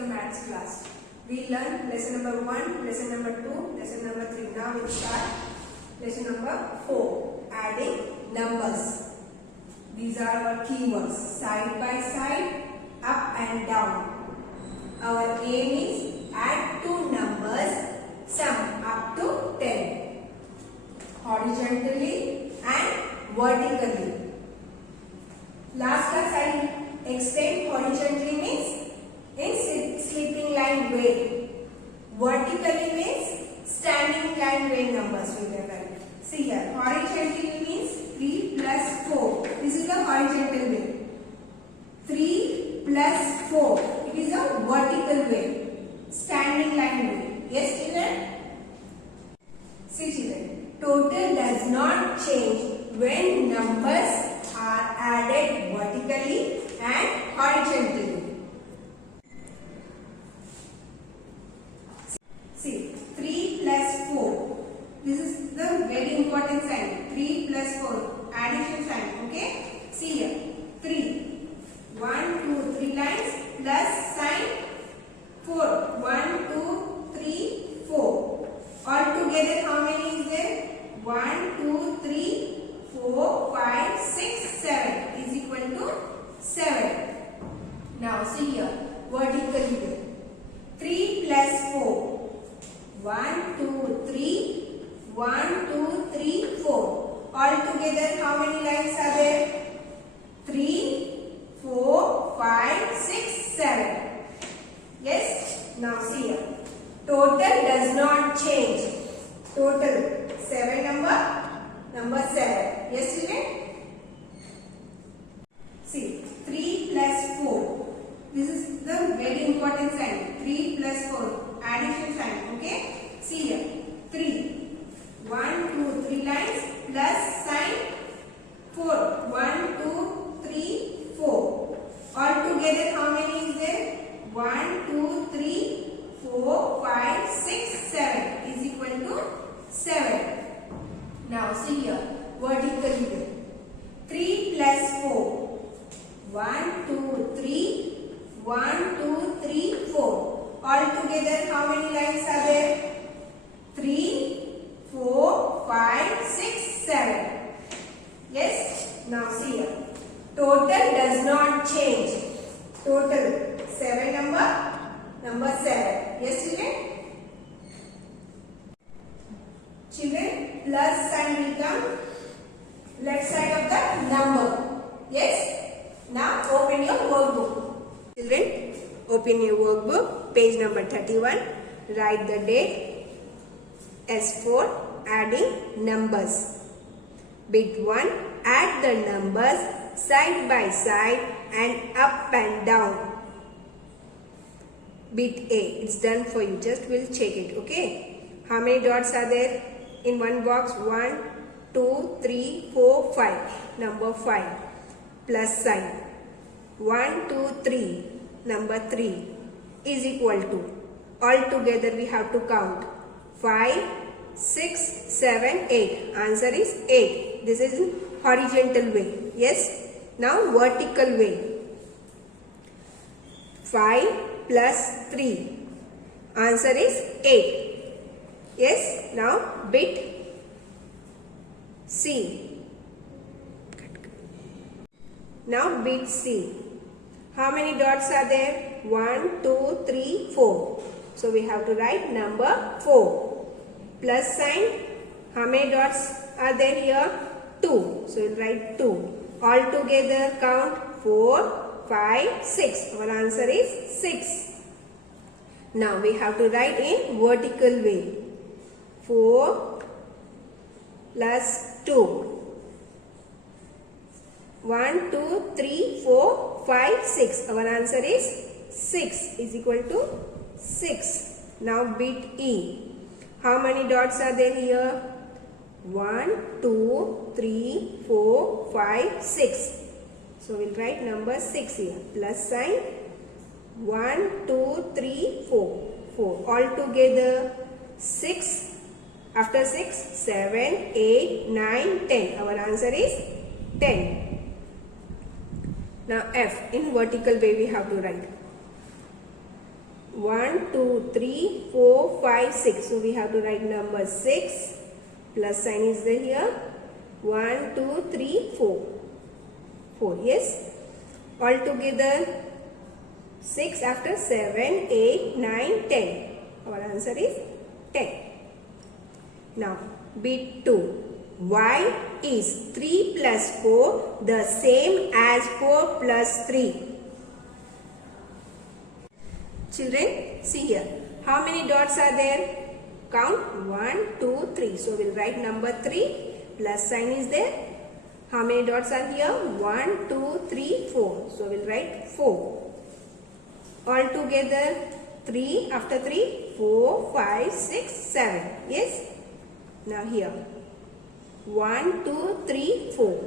the maths class. We learn lesson number 1, lesson number 2, lesson number 3. Now we start lesson number 4, adding numbers. These are our keywords, side by side, up and down. Our aim is add two numbers, sum up to 10, horizontally and vertically. Last class I explained horizontally means in sleeping line way. Vertically means standing line way numbers we will write. See here, horizontally means 3 plus 4. This is the horizontal way. 3 plus 4. It is a vertical way. Standing line way. Yes children? See children, total does not change when numbers are added vertically and horizontally. See, 3 plus 4. This is the very important sign. 3 plus 4. Addition sign. Okay? See here. 3. 1, 2, 3 lines plus sign 4. 1, 2, 3, 4. All together how many is there? 1, 2, 3, 4, 5, 6, 7 is equal to 7. Now see here, vertically way. 3 plus 4. 1, 2, 3. 1, 2, 3, 4. All together how many lines are there? 3, 4, 5, 6, 7. Yes? Now see here. Total does not change. Total 7 number 7. Yes children? See, 3 plus 4. This is the very important sign. 3 plus 4. Addition sign. Okay? See here. 3. 1, 2, 3 lines plus sign 4. 1, 2, 3, 4. All together how many is there? 1, 2, 3, 4, 5, 6, 7 is equal to 7. Now see here, vertically way. 3 plus 4. 1, 2, 3. 1, 2, 3, 4. All together how many lines are there? 3, 4, 5, 6, 7. Yes? Now see here. Total does not change. Total 7 number 7. Yes children? Children, plus sign will come left side of the number. Yes? Now open your workbook. Children, open your workbook, page number 31. Write the date. S4, adding numbers. Bit 1, add the numbers side by side and up and down. Bit A, it's done for you. Just we'll check it. Okay? How many dots are there in one box? 1, 2, 3, 4, 5. Number 5. Plus sign. 1, 2, 3. Number 3 is equal to. All together we have to count. 5, 6, 7, 8. Answer is 8. This is horizontal way. Yes? Now vertical way. 5 plus 3. Answer is 8. Yes? Now bit C. Now bit C. How many dots are there? 1, 2, 3, 4. So we have to write number 4. Plus sign. How many dots are there here? 2. So we'll write 2. All together count 4, 5, 6. Our answer is 6. Now we have to write in vertical way. 4 plus 2. 1, 2, 3, 4, 5, 6. Our answer is 6 is equal to 6. Now bit E. How many dots are there here? 1, 2, 3, 4, 5, 6. So we'll write number 6 here. Plus sign. 1, 2, 3, 4. 4. All together 6. After 6, 7, 8, 9, 10. Our answer is 10. Now F, in vertical way we have to write. 1, 2, 3, 4, 5, 6. So we have to write number 6. Plus sign is there here. 1, 2, 3, 4. 4. Yes. All together 6 after 7, 8, 9, 10. Our answer is 10. Now bit 2. Why is 3 plus 4 the same as 4 plus 3? Children, see here. How many dots are there? Count 1, 2, 3. So we'll write number 3. Plus sign is there. How many dots are here? 1, 2, 3, 4. So we'll write 4. All together 3 after 3, 4, 5, 6, 7. Yes? Now here. 1, 2, 3, 4.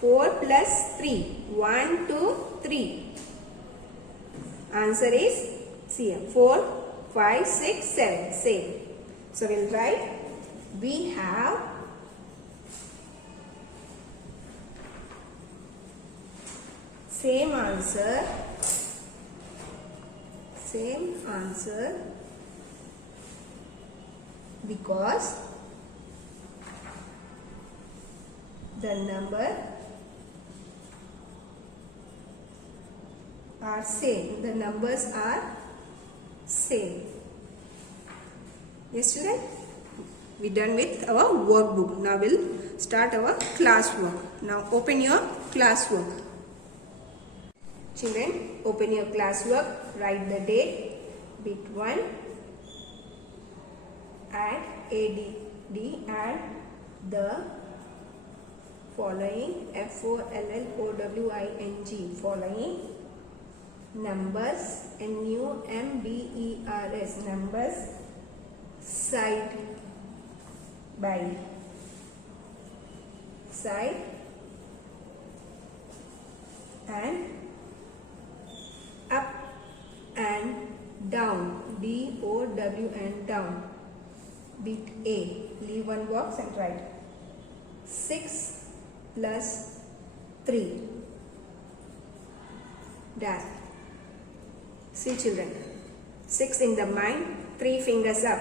4 plus 3. 1, 2, 3. Answer is, see here, 4, 5, 6, 7. Same. So we'll write, we have same answer because the number are same. The numbers are same. Yes, children? We done with our workbook. Now we'll start our classwork. Now open your classwork. Children, open your classwork. Write the date. Bit 1. Add add the following FOLLOWING following numbers NUMBERS numbers side by side and up and down DOW and down. Bit A, leave one box and write 6 plus 3 dash. See children, 6 in the mind, 3 fingers up.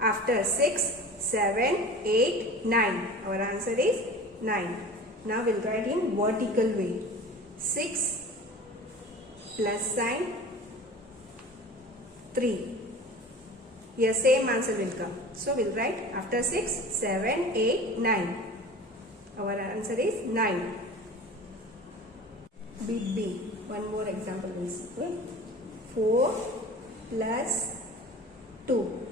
After 6, 7, 8, 9. Our answer is 9. Now we'll write in vertical way. 6 plus sign 3. Here same answer will come. So we'll write after 6, 7, 8, 9. Our answer is 9. Bit B. One more example we'll see. 4 plus 2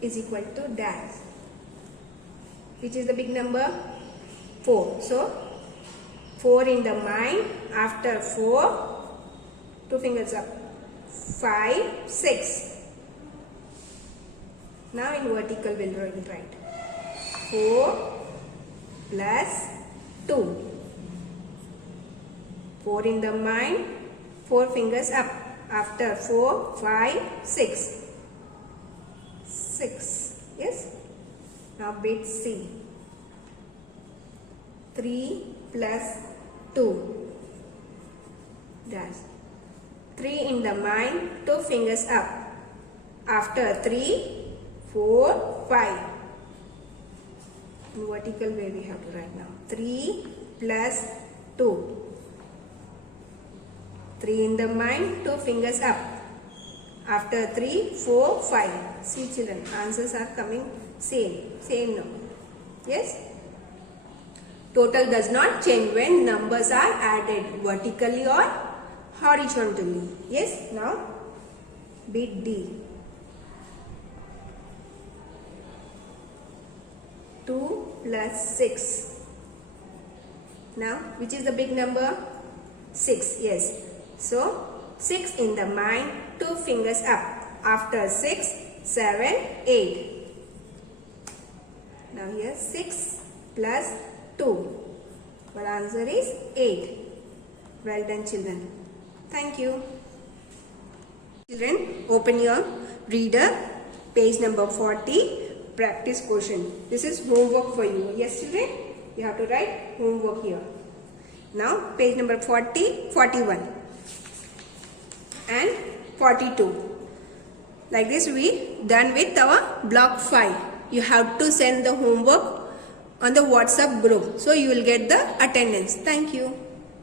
is equal to dash. Which is the big number? 4. So 4 in the mind. After 4, 2 fingers up. 5, 6. Now in vertical we'll write 4 plus 2. 4 in the mind, 4 fingers up. After 4, 5, 6. 6. Yes? Now bit C. 3 plus 2. Dash. 3 in the mind, 2 fingers up. After 3, 4, 5. In vertical way we have to write now. 3 plus 2. 3 in the mind, 2 fingers up. After 3, 4, 5. See children, answers are coming same no. Yes? Total does not change when numbers are added vertically or horizontally. Yes? Now, bit D. 2 plus 6. Now, which is the big number? 6. Yes. So, 6 in the mind, 2 fingers up. After 6, 7, 8. Now here 6 plus 2. Our answer is 8. Well done children. Thank you. Children, open your reader, page number 40, practice question. This is homework for you. Yes children, you have to write homework here. Now page number 40, 41. and 42. Like this we done with our block 5. You have to send the homework on the WhatsApp group, so you will get the attendance. Thank you.